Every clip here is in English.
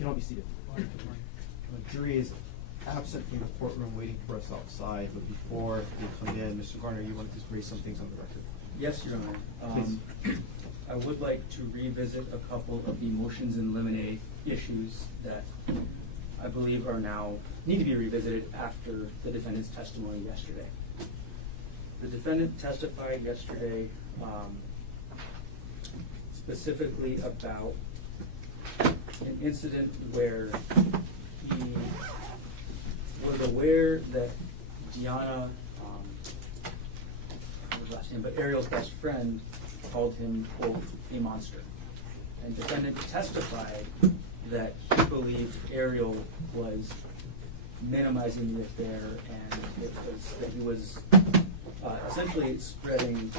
can all be seated. The jury is absent from the courtroom waiting for us outside, but before they come in, Mr. Garner, you wanted to raise some things on the record? Yes, Your Honor. I would like to revisit a couple of the motions in limine issues that I believe need to be revisited after the defendant's testimony yesterday. The defendant testified yesterday specifically about an incident where he was aware that Deanna, last name, but Arielle's best friend called him, quote, a monster. And defendant testified that he believed Arielle was minimizing the affair, and it was that he was essentially spreading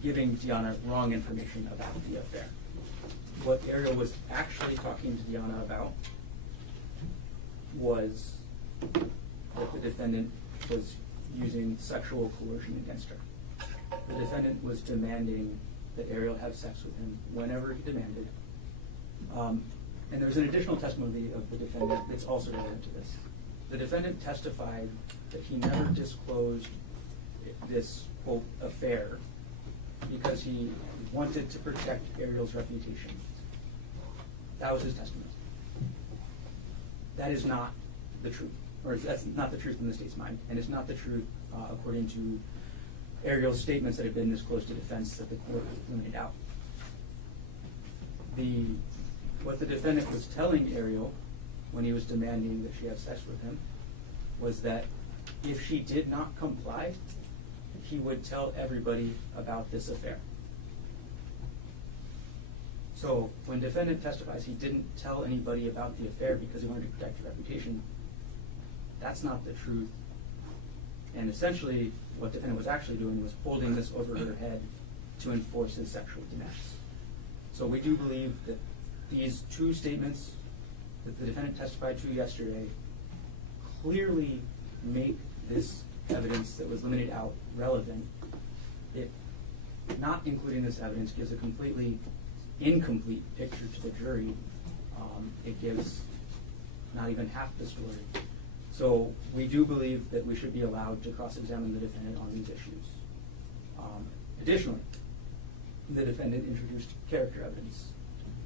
giving Deanna wrong information about the affair. What Arielle was actually talking to Deanna about was that the defendant was using sexual coercion against her. The defendant was demanding that Arielle have sex with him whenever he demanded. And there's an additional testimony of the defendant that's also related to this. The defendant testified that he never disclosed this, quote, affair because he wanted to protect Arielle's reputation. That was his testimony. That is not the truth, or that's not the truth in the state's mind, and it's not the truth according to Arielle's statements that have been disclosed to defense that the court limited out. What the defendant was telling Arielle when he was demanding that she have sex with him was that if she did not comply, he would tell everybody about this affair. So when defendant testifies he didn't tell anybody about the affair because he wanted to protect her reputation, that's not the truth. And essentially what the defendant was actually doing was holding this over her head to enforce his sexual demands. So we do believe that these two statements that the defendant testified to yesterday clearly make this evidence that was limited out relevant. It, not including this evidence, gives a completely incomplete picture to the jury. It gives not even half the story. So we do believe that we should be allowed to cross-examine the defendant on these issues. Additionally, the defendant introduced character evidence.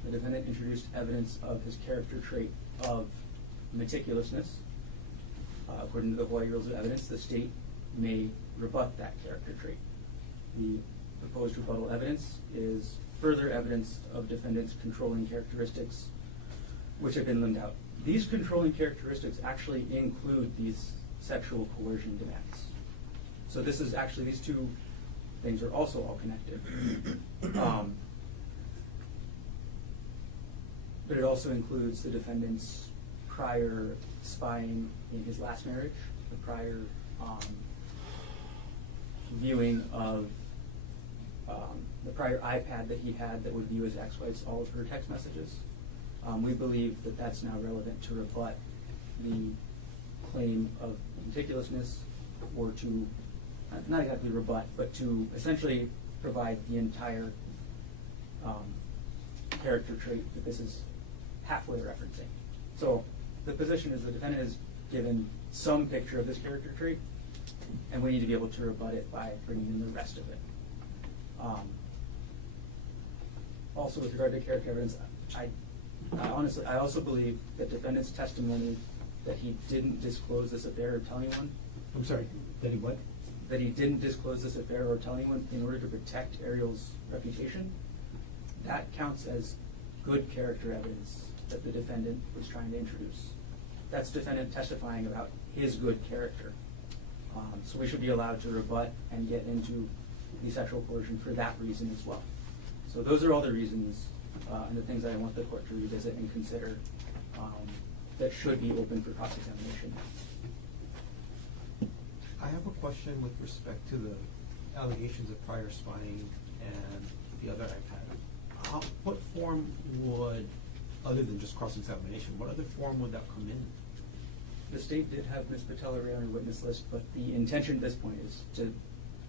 The defendant introduced evidence of his character trait of meticulousness. According to the Hawaii Rules of Evidence, the state may rebut that character trait. The proposed rebuttal evidence is further evidence of defendant's controlling characteristics, which have been limbed out. These controlling characteristics actually include these sexual coercion demands. So this is actually, these two things are also all connected. But it also includes the defendant's prior spying in his last marriage, the prior viewing of the prior iPad that he had that would view his ex-wife's all of her text messages. We believe that that's now relevant to rebut the claim of meticulousness, or to, not exactly rebut, but to essentially provide the entire character trait that this is halfway referencing. So the position is the defendant has given some picture of this character trait, and we need to be able to rebut it by bringing in the rest of it. Also, with regard to character evidence, I also believe that defendant's testimony that he didn't disclose this affair or tell anyone. I'm sorry, that he what? That he didn't disclose this affair or tell anyone in order to protect Arielle's reputation, that counts as good character evidence that the defendant was trying to introduce. That's defendant testifying about his good character. So we should be allowed to rebut and get into the sexual coercion for that reason as well. So those are all the reasons and the things that I want the court to revisit and consider that should be open for cross-examination. I have a question with respect to the allegations of prior spying and the other iPad. What form would, other than just cross-examination, what other form would that come in? The state did have Ms. Patelli on her witness list, but the intention at this point is to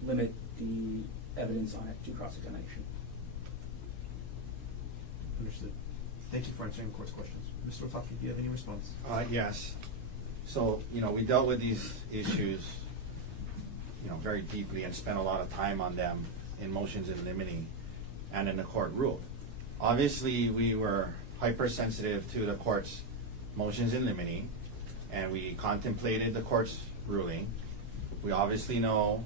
limit the evidence on it to cross-examination. Understood. Thank you for answering the court's questions. Mr. Otake, do you have any response? Yes. So, we dealt with these issues, very deeply and spent a lot of time on them in motions in limine and in the court ruled. Obviously, we were hypersensitive to the court's motions in limine, and we contemplated the court's ruling. We obviously know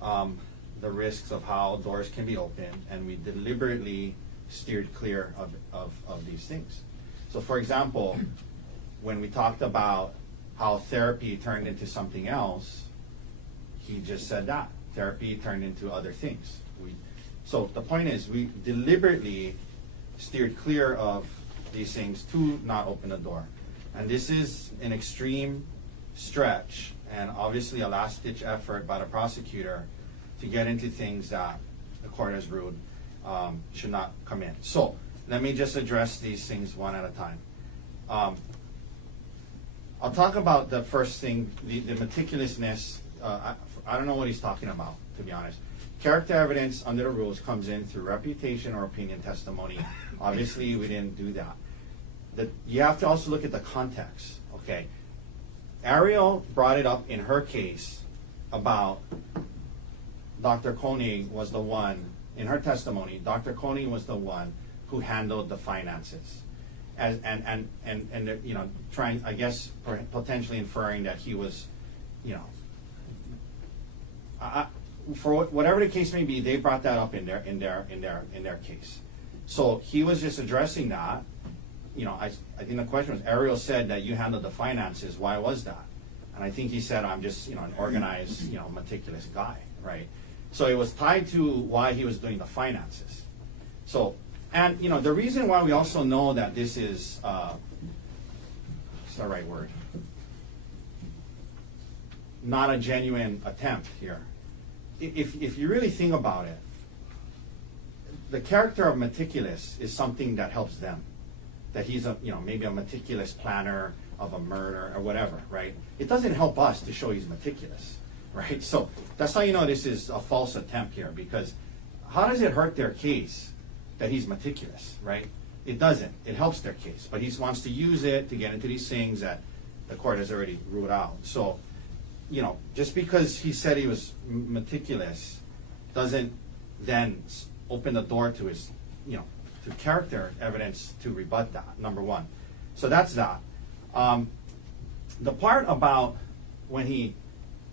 the risks of how doors can be opened, and we deliberately steered clear of these things. So, for example, when we talked about how therapy turned into something else, he just said that. Therapy turned into other things. So the point is, we deliberately steered clear of these things to not open the door. And this is an extreme stretch and obviously a last-ditch effort by the prosecutor to get into things that the court has ruled should not come in. So let me just address these things one at a time. I'll talk about the first thing, the meticulousness. I don't know what he's talking about, to be honest. Character evidence under the rules comes in through reputation or opinion testimony. Obviously, we didn't do that. You have to also look at the context, okay? Arielle brought it up in her case about Dr. Konig was the one, in her testimony, Dr. Konig was the one who handled the finances. And trying, I guess, potentially inferring that he was, for whatever the case may be, they brought that up in their case. So he was just addressing that. I think the question was, Arielle said that you handled the finances. Why was that? And I think he said, I'm just, an organized, meticulous guy, right? So it was tied to why he was doing the finances. So, and the reason why we also know that this is, what's the right word? Not a genuine attempt here. If you really think about it, the character of Meticulous is something that helps them. That he's maybe a meticulous planner of a murder or whatever, right? It doesn't help us to show he's meticulous, right? So that's how you know this is a false attempt here, because how does it hurt their case that he's meticulous, right? It doesn't. It helps their case, but he wants to use it to get into these things that the court has already ruled out. So, just because he said he was meticulous doesn't then open the door to his, to character evidence to rebut that, number one. So that's that. The part about when he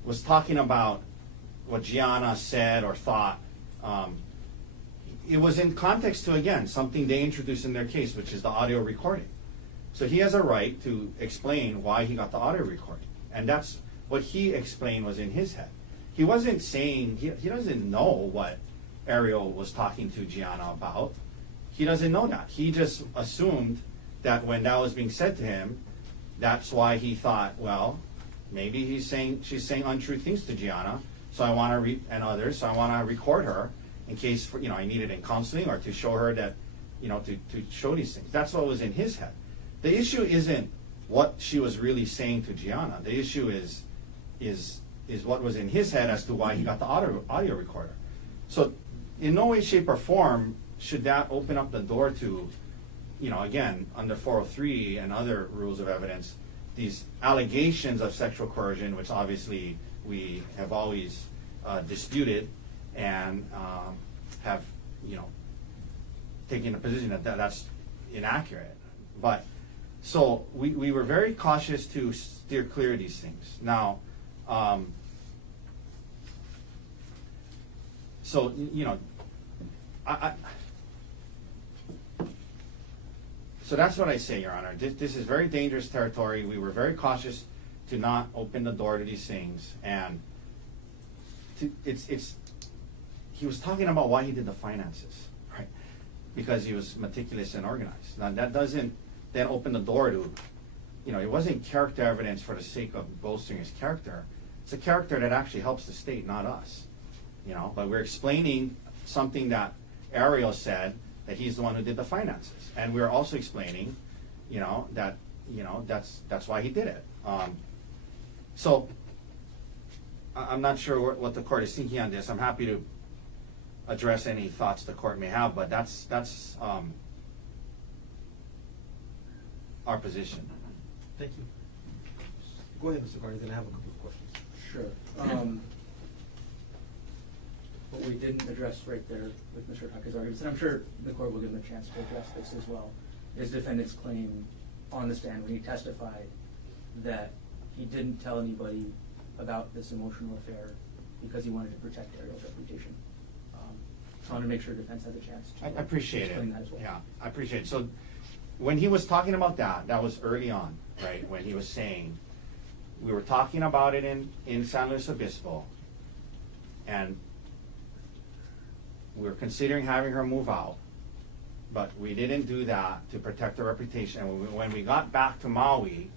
was talking about what Gianna said or thought, it was in context to, again, something they introduced in their case, which is the audio recording. So he has a right to explain why he got the audio recording. And that's what he explained was in his head. He wasn't saying, he doesn't know what Arielle was talking to Gianna about. He doesn't know that. He just assumed that when that was being said to him, that's why he thought, well, maybe she's saying untrue things to Gianna, so I want to and others, so I want to record her in case I need it in counseling or to show her that, to show these things. That's what was in his head. The issue isn't what she was really saying to Gianna. The issue is what was in his head as to why he got the audio recorder. So in no way, shape, or form should that open up the door to, again, under 403 and other rules of evidence, these allegations of sexual coercion, which obviously we have always disputed and have, taken a position that that's inaccurate. But so we were very cautious to steer clear of these things. Now, so so that's what I say, Your Honor. This is very dangerous territory. We were very cautious to not open the door to these things, and he was talking about why he did the finances, right? Because he was meticulous and organized. Now that doesn't then open the door to, it wasn't character evidence for the sake of bolstering his character. It's a character that actually helps the state, not us. But we're explaining something that Arielle said, that he's the one who did the finances, and we're also explaining, that that's why he did it. So I'm not sure what the court is thinking on this. I'm happy to address any thoughts the court may have, but that's our position. Thank you. Go ahead, Mr. Garner, then I have a couple of questions. Sure. What we didn't address right there with Mr. Otake's arguments, and I'm sure the court will give him a chance to address this as well, is defendant's claim on the stand when he testified that he didn't tell anybody about this emotional affair because he wanted to protect Arielle's reputation. So I want to make sure defense has a chance to I appreciate it. explain that as well. Yeah, I appreciate it. So when he was talking about that was early on, right? When he was saying, we were talking about it in San Luis Obispo, and we were considering having her move out, but we didn't do that to protect her reputation. And when we got back to Maui,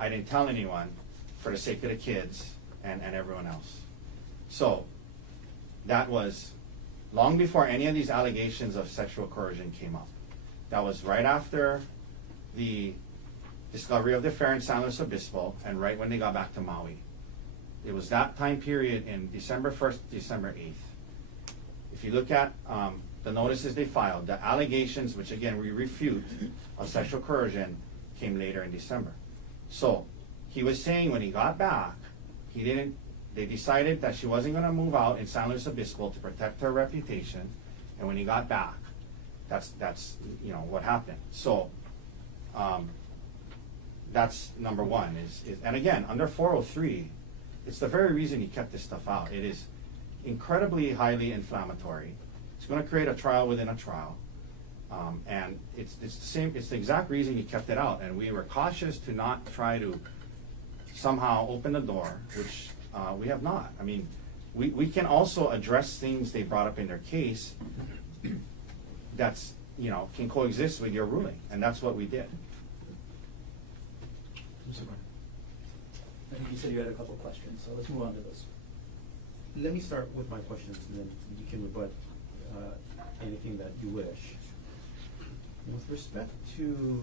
I didn't tell anyone for the sake of the kids and everyone else. So that was long before any of these allegations of sexual coercion came up. That was right after the discovery of the affair in San Luis Obispo and right when they got back to Maui. It was that time period in December 1st, December 8th. If you look at the notices they filed, the allegations, which again we refute, of sexual coercion came later in December. So he was saying when he got back, they decided that she wasn't going to move out in San Luis Obispo to protect her reputation, and when he got back, that's what happened. So that's number one. And again, under 403, it's the very reason he kept this stuff out. It is incredibly highly inflammatory. It's going to create a trial within a trial, and it's the same. It's the exact reason he kept it out. And we were cautious to not try to somehow open the door, which we have not. I mean, we can also address things they brought up in their case that's can coexist with your ruling, and that's what we did. Mr. Garner. I think you said you had a couple questions, so let's move on to those. Let me start with my questions, and then you can rebut anything that you wish. With respect to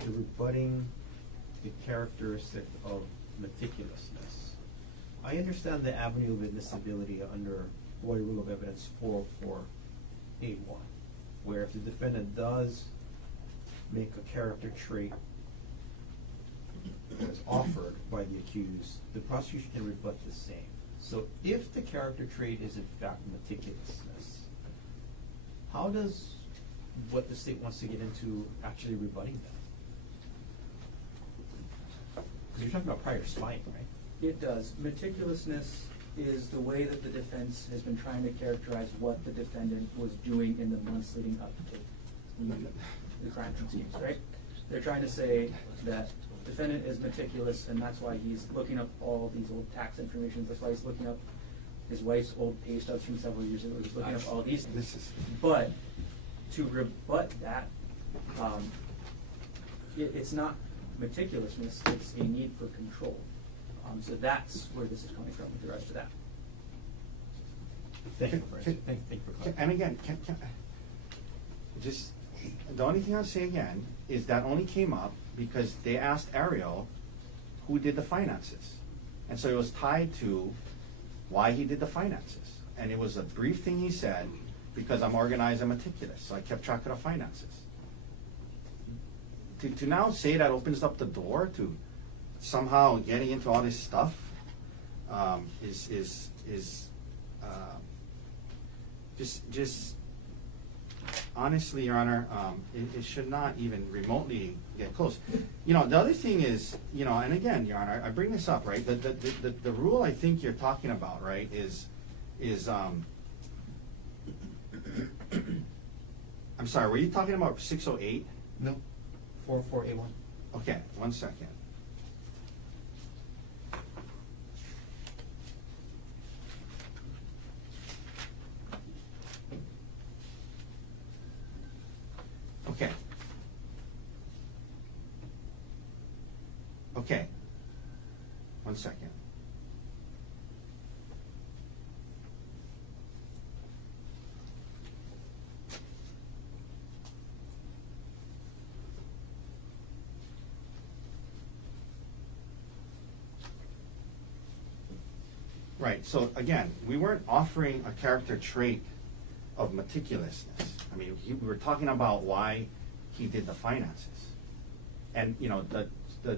the rebutting the characteristic of meticulousness, I understand the avenue of admissibility under Hawaii Rule of Evidence 404A1, where if the defendant does make a character trait that's offered by the accused, the prosecution can rebut the same. So if the character trait is in fact meticulousness, how does what the state wants to get into actually rebutting that? Because you're talking about prior spying, right? It does. Meticulousness is the way that the defense has been trying to characterize what the defendant was doing in the months leading up to the crime scenes, right? They're trying to say that defendant is meticulous, and that's why he's looking up all these old tax information. That's why he's looking up his wife's old pay stubs from several years ago. He's looking up all these things. But to rebut that, it's not meticulousness, it's a need for control. So that's where this is coming from with regards to that. Thank you for clarifying. And again, just the only thing I'll say again is that only came up because they asked Arielle who did the finances. And so it was tied to why he did the finances. And it was a brief thing he said, because I'm organized and meticulous, so I kept track of the finances. To now say that opens up the door to somehow getting into all this stuff is just honestly, Your Honor, it should not even remotely get close. The other thing is, and again, Your Honor, I bring this up, right? The rule I think you're talking about, right, is I'm sorry, were you talking about 608? No, 404A1. Okay, 1 second. Okay. Okay. 1 second. Right, so again, we weren't offering a character trait of meticulousness. I mean, we were talking about why he did the finances. And, you know, the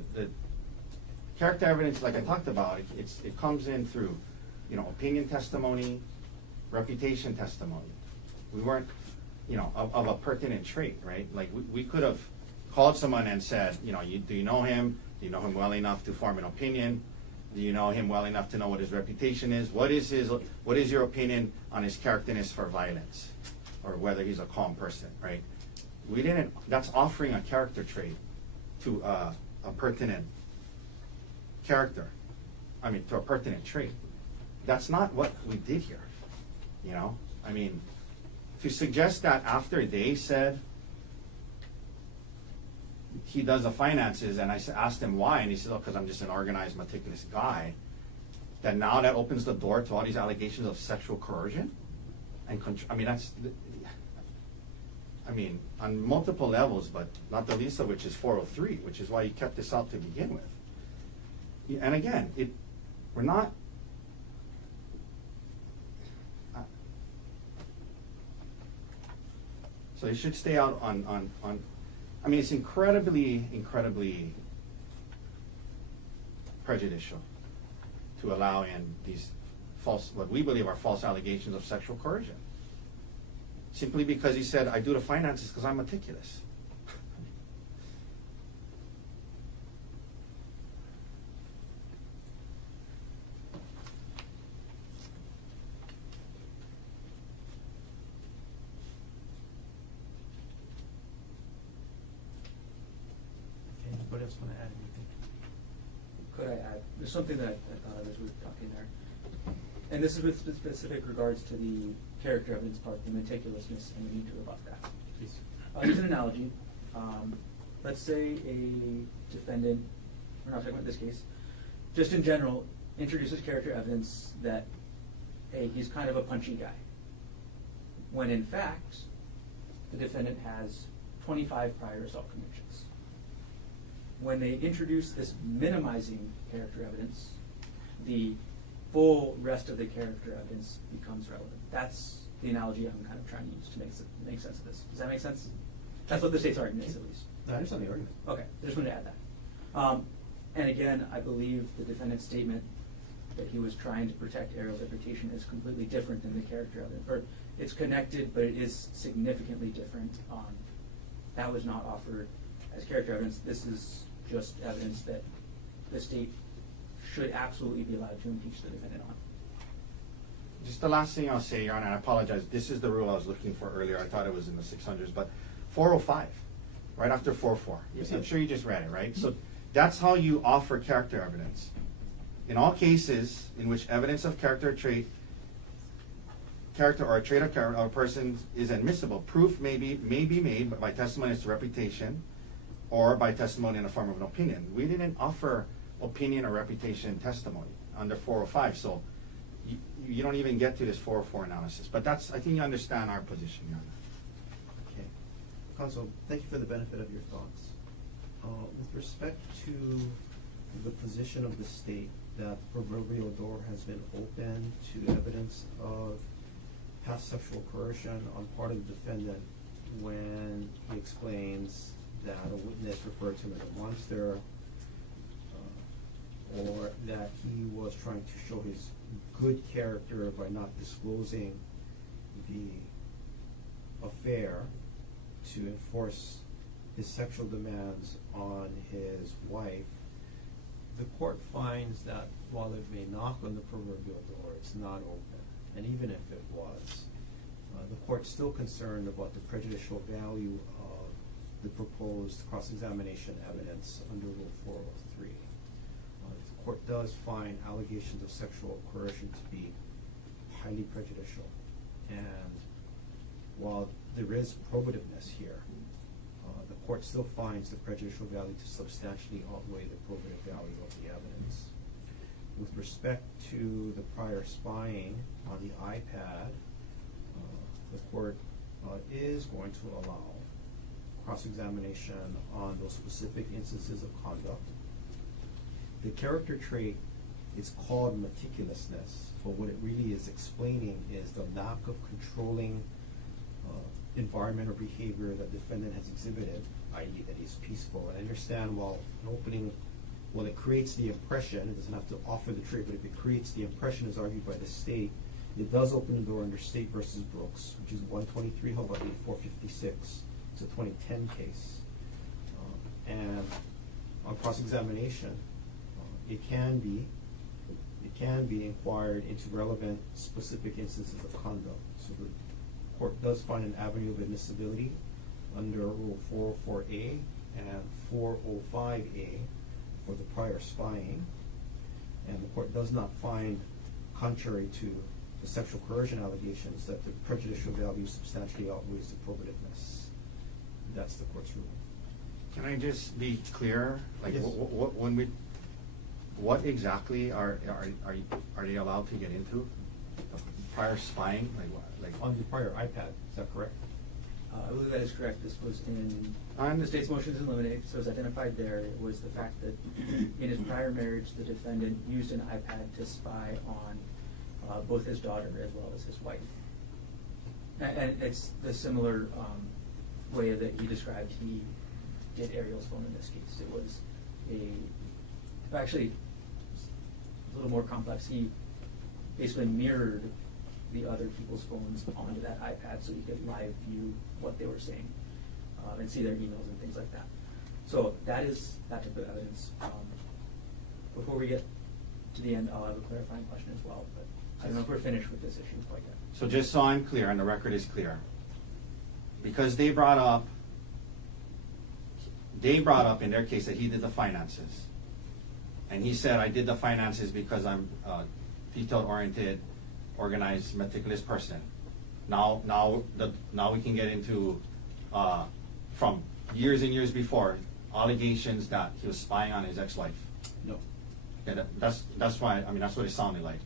character evidence, like I talked about, it comes in through, you know, opinion testimony, reputation testimony. We weren't, you know, of a pertinent trait, right? Like, we could have called someone and said, you know, do you know him? Do you know him well enough to form an opinion? Do you know him well enough to know what his reputation is? What is your opinion on his characterness for violence? Or whether he's a calm person, right? We didn't, that's offering a character trait to a pertinent character. I mean, to a pertinent trait. That's not what we did here, you know? I mean, to suggest that after they said he does the finances, and I asked him why, and he said, oh, because I'm just an organized, meticulous guy, that now that opens the door to all these allegations of sexual coercion? And I mean, that's, I mean, on multiple levels, but not the least of which is 403, which is why he kept this out to begin with. And again, we're not, so it should stay out on I mean, it's incredibly prejudicial to allow in these false, what we believe are false allegations of sexual coercion. Simply because he said, I do the finances because I'm meticulous. Anybody else want to add anything? Could I add? There's something that I thought of as we were talking there. And this is with specific regards to the character evidence part, the meticulousness, and we need to rebut that. Please. Here's an analogy. Let's say a defendant, we're not talking about this case, just in general, introduces character evidence that, hey, he's kind of a punchy guy. When in fact, the defendant has 25 prior assault convictions. When they introduce this minimizing character evidence, the full rest of the character evidence becomes relevant. That's the analogy I'm kind of trying to use to make sense of this. Does that make sense? That's what the state's argument is, at least. I understand the argument. Okay, I just wanted to add that. And again, I believe the defendant's statement that he was trying to protect Arielle's reputation is completely different than the character evidence. Or it's connected, but it is significantly different. That was not offered as character evidence. This is just evidence that the state should absolutely be allowed to impeach the defendant on. Just the last thing I'll say, Your Honor, and I apologize, this is the rule I was looking for earlier. I thought it was in the 600s, but 405, right after 404. Yes, I'm sir. sure you just read it, right? So that's how you offer character evidence. In all cases in which evidence of character or trait of character of a person is admissible, proof may be made by testimony as to reputation or by testimony in the form of an opinion. We didn't offer opinion or reputation testimony under 405, so you don't even get to this 404 analysis. But that's, I think you understand our position, Your Honor. Okay. Counsel, thank you for the benefit of your thoughts. With respect to the position of the state that the proverbial door has been open to evidence of past sexual coercion on part of the defendant when he explains that a witness referred to him as a monster, or that he was trying to show his good character by not disclosing the affair to enforce his sexual demands on his wife. The court finds that while it may knock on the proverbial door, it's not open. And even if it was, the court's still concerned about the prejudicial value of the proposed cross-examination evidence under Rule 403. The court does find allegations of sexual coercion to be highly prejudicial. And while there is probativeness here, the court still finds the prejudicial value to substantially outweigh the probative value of the evidence. With respect to the prior spying on the iPad, the court is going to allow cross-examination on those specific instances of conduct. The character trait it's called meticulousness, but what it really is explaining is the lack of controlling environment or behavior that defendant has exhibited, i.e. that he's peaceful. And I understand while it creates the impression, it doesn't have to offer the trait, but if it creates the impression as argued by the state, it does open the door under State versus Brooks, which is 123 Hawaii 456. It's a 2010 case. And on cross-examination, it can be inquired into relevant specific instances of conduct. So the court does find an avenue of admissibility under Rule 404A and 405A for the prior spying, and the court does not find, contrary to the sexual coercion allegations, that the prejudicial value substantially outweighs the probativeness. That's the court's ruling. Can I just be clear? Like, Yes. what exactly are they allowed to get into? Prior spying, like what? Like On the prior iPad, is that correct? I believe that is correct. This was in On the state's motion to eliminate, so it's identified there. It was the fact that in his prior marriage, the defendant used an iPad to spy on both his daughter as well as his wife. And it's the similar way that he described he did Arielle's phone in this case. It was actually a little more complex. He basically mirrored the other people's phones onto that iPad so he could live view what they were saying and see their emails and things like that. So that is that type of evidence. Before we get to the end, I'll have a clarifying question as well, but I don't know if we're finished with this issue quite yet. So just so I'm clear, and the record is clear, because they brought up in their case that he did the finances, and he said, I did the finances because I'm detail-oriented, organized, meticulous person. Now we can get into from years and years before allegations that he was spying on his ex-wife. No. Okay, that's why, I mean, that's what it sounded like.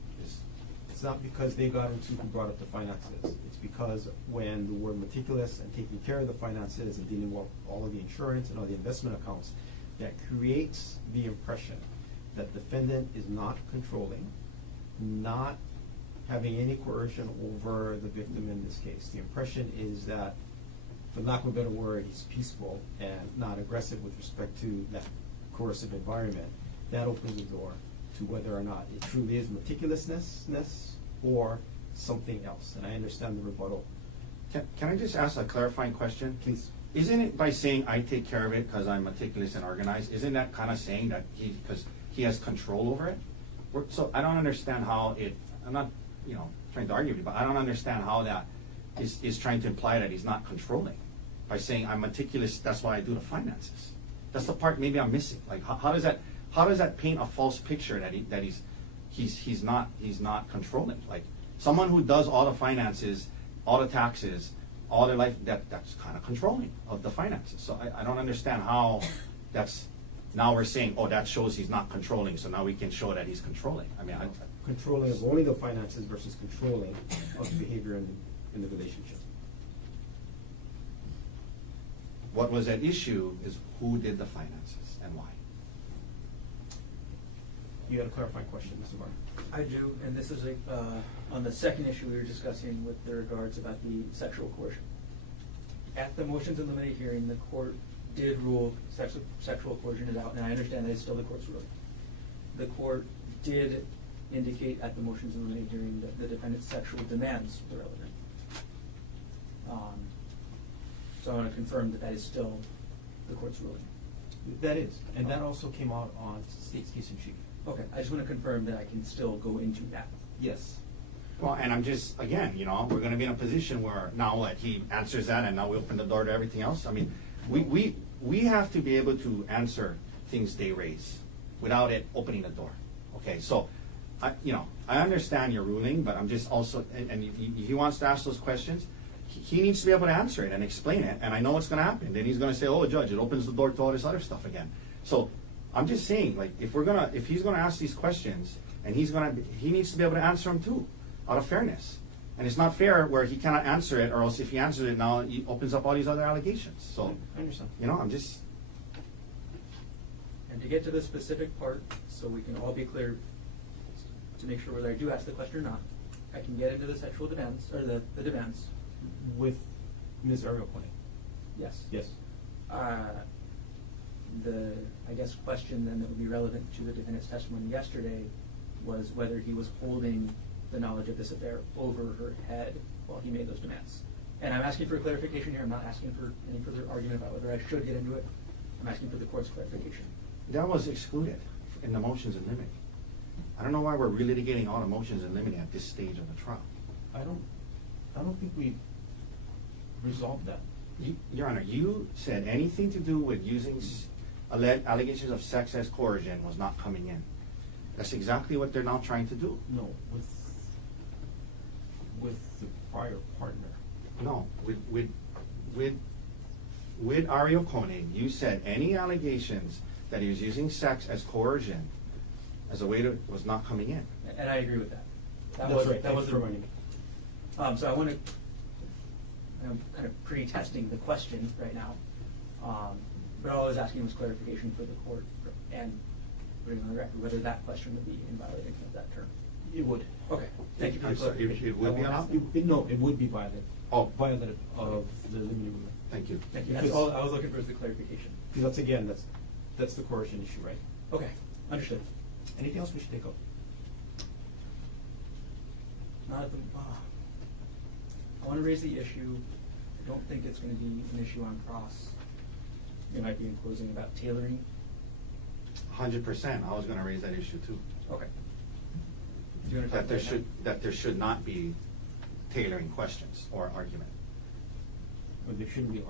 It's not because they got into who brought up the finances. It's because when the word meticulous and taking care of the finances and dealing with all of the insurance and all the investment accounts, that creates the impression that defendant is not controlling, not having any coercion over the victim in this case. The impression is that, for lack of a better word, he's peaceful and not aggressive with respect to that coercive environment. That opens the door to whether or not it truly is meticulousness or something else. And I understand the rebuttal. Can I just ask a clarifying question? Please. Isn't it by saying I take care of it because I'm meticulous and organized, isn't that kind of saying that because he has control over it? So I don't understand how I'm not, trying to argue with you, but I don't understand how that is trying to imply that he's not controlling. By saying I'm meticulous, that's why I do the finances. That's the part maybe I'm missing. Like how does that paint a false picture that he's not controlling? Like someone who does all the finances, all the taxes, all their life, that's kind of controlling of the finances. So I don't understand how that's, now we're saying, oh, that shows he's not controlling, so now we can show that he's controlling. I mean, Controlling of only the finances versus controlling of the behavior in the relationship. what was at issue is who did the finances and why. You had a clarifying question, Mr. Barr. I do, and this is on the second issue we were discussing with the regards about the sexual coercion. At the motions in limine hearing, the court did rule sexual coercion is out, and I understand that it's still the court's ruling. The court did indicate at the motions in limine hearing that the defendant's sexual demands were relevant. So I want to confirm that that is still the court's ruling. That is, and that also came out on State's case in chief. Okay, I just want to confirm that I can still go into that. Yes. Well, and I'm just, again, we're going to be in a position where now what, he answers that and now we open the door to everything else. I mean, we have to be able to answer things they raise without it opening the door. Okay, so, I understand your ruling, but I'm just also, and he wants to ask those questions. He needs to be able to answer it and explain it, and I know what's going to happen. Then he's going to say, "Oh, Judge, it opens the door to all this other stuff again." So I'm just saying, like, if he's going to ask these questions, and he needs to be able to answer them too, out of fairness. And it's not fair where he cannot answer it, or else if he answers it now, he opens up all these other allegations. So I understand. I'm just. And to get to the specific part, so we can all be clear, to make sure whether I do ask the question or not. I can get into the sexual defense, or the defense. With Ms. Arielle Konig? Yes. Yes. The, I guess, question then that would be relevant to the defendant's testimony yesterday was whether he was holding the knowledge of this affair over her head while he made those demands. And I'm asking for clarification here. I'm not asking for any further argument about whether I should get into it. I'm asking for the court's clarification. That was excluded in the motions in limine. I don't know why we're relitigating all the motions in limine at this stage of the trial. I don't think we resolved that. Your Honor, you said anything to do with using allegations of sex as coercion was not coming in. That's exactly what they're now trying to do. No, with the prior partner. No, with Arielle Konig, you said any allegations that he was using sex as coercion as a way to, was not coming in. And I agree with that. That's right. That was the Thanks for So I want to, I'm kind of pre-testing the question right now. But all I was asking was clarification for the court and putting on the record whether that question would be in violation of that term. It would. Okay, thank you for the I'm sorry, clarification. it would be allowed? No, it would be violative. Oh. Violative of the limited ruling. Thank you. Thank you. That's all I was looking for is the clarification. Because that's the coercion issue, right? Okay, understood. Anything else we should take up? Not at the, I want to raise the issue. I don't think it's going to be an issue on cross. It might be in closing about tailoring. 100%. I was going to raise that issue too. Okay. Do you want to talk That there should not be tailoring questions or argument. Or there shouldn't be.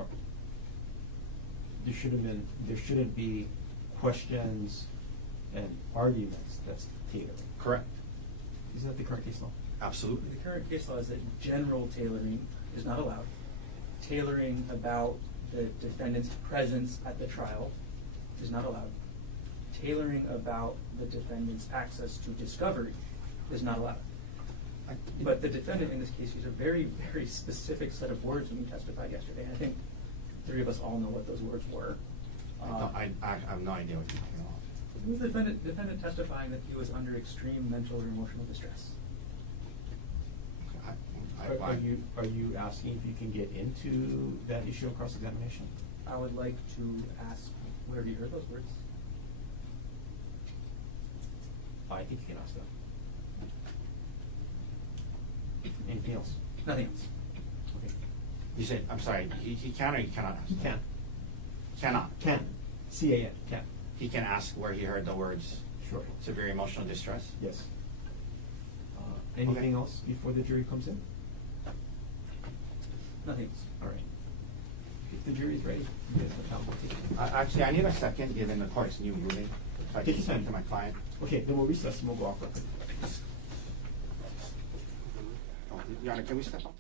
There shouldn't be questions and arguments. That's tailoring. Correct. Isn't that the current case law? Absolutely. The current case law is that general tailoring is not allowed. Tailoring about the defendant's presence at the trial is not allowed. Tailoring about the defendant's access to discovery is not allowed. But the defendant in this case used a very, very specific set of words when he testified yesterday. I think the three of us all know what those words were. I have no idea what you're talking about. It was the defendant testifying that he was under extreme mental or emotional distress. Are you asking if you can get into that issue of cross-examination? I would like to ask where you heard those words. I think you can ask that. Anything else? Nothing else. Okay. You said, I'm sorry, he can or he cannot ask? He can. Cannot? Can. C-A-N. Can. He can ask where he heard the words Sure. severe emotional distress? Yes. Anything Okay. else before the jury comes in? Nothing else. All right. If the jury is ready, you guys can count. Actually, I need a second given the court's new ruling. So I Take can your time. speak to my client. Okay, then we'll recess and we'll go off record. Your Honor, can we step up?